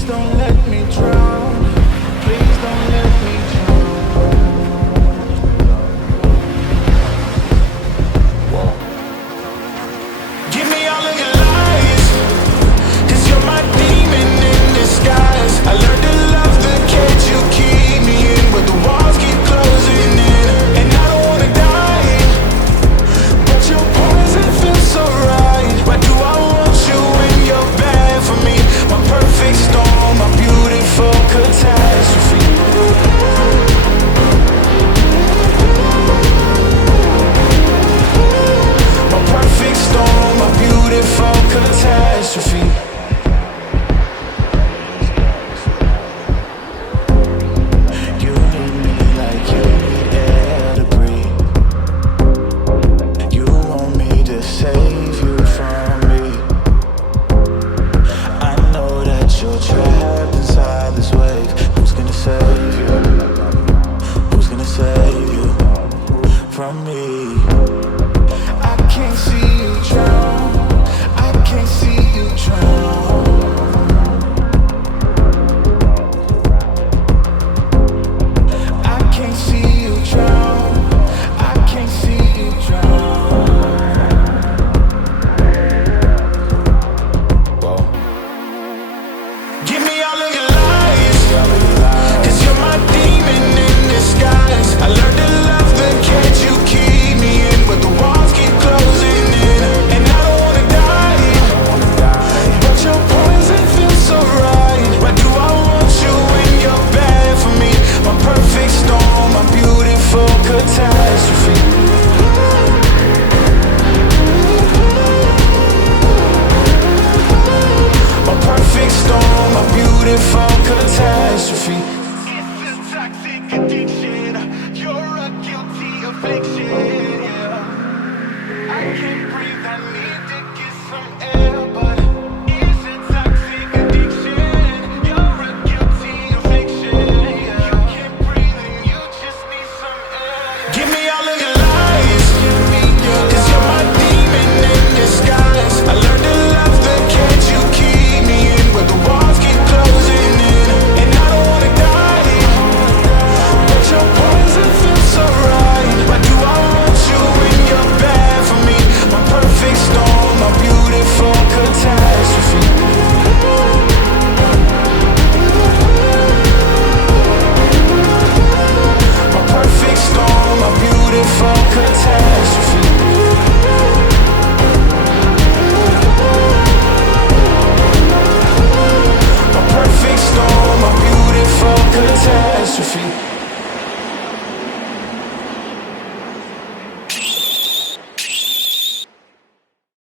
Please don't let me drown. Please don't let me drown. Give me all of your lies, 'cause you're my demon in disguise. I learned to love the cage you keep me in, but the walls keep closing in. And I don't wanna die, but your poison feels so right. Why do I want you when you're bad for me? My perfect storm, my beautiful catastrophe. My perfect storm, my beautiful catastrophe. You need me like you need air to breathe. You want me to save you from me. I know that you're trapped inside this wave. Who's gonna save you? Who's gonna save you from me? I can't see you drown. I can't see you drown. I can't see you drown. I can't see you drown. Whoa. Give me all of your lies, 'cause you're my demon in disguise. I learned to love the cage you keep me in, but the walls keep closing in. And I don't wanna die, but your poison feels so right. Why do I want you when you're bad for me? My perfect storm, my beautiful catastrophe. My perfect storm, my beautiful catastrophe. It's a toxic addiction. You're a guilty affliction. Yeah. I can't breathe. I need to get some air.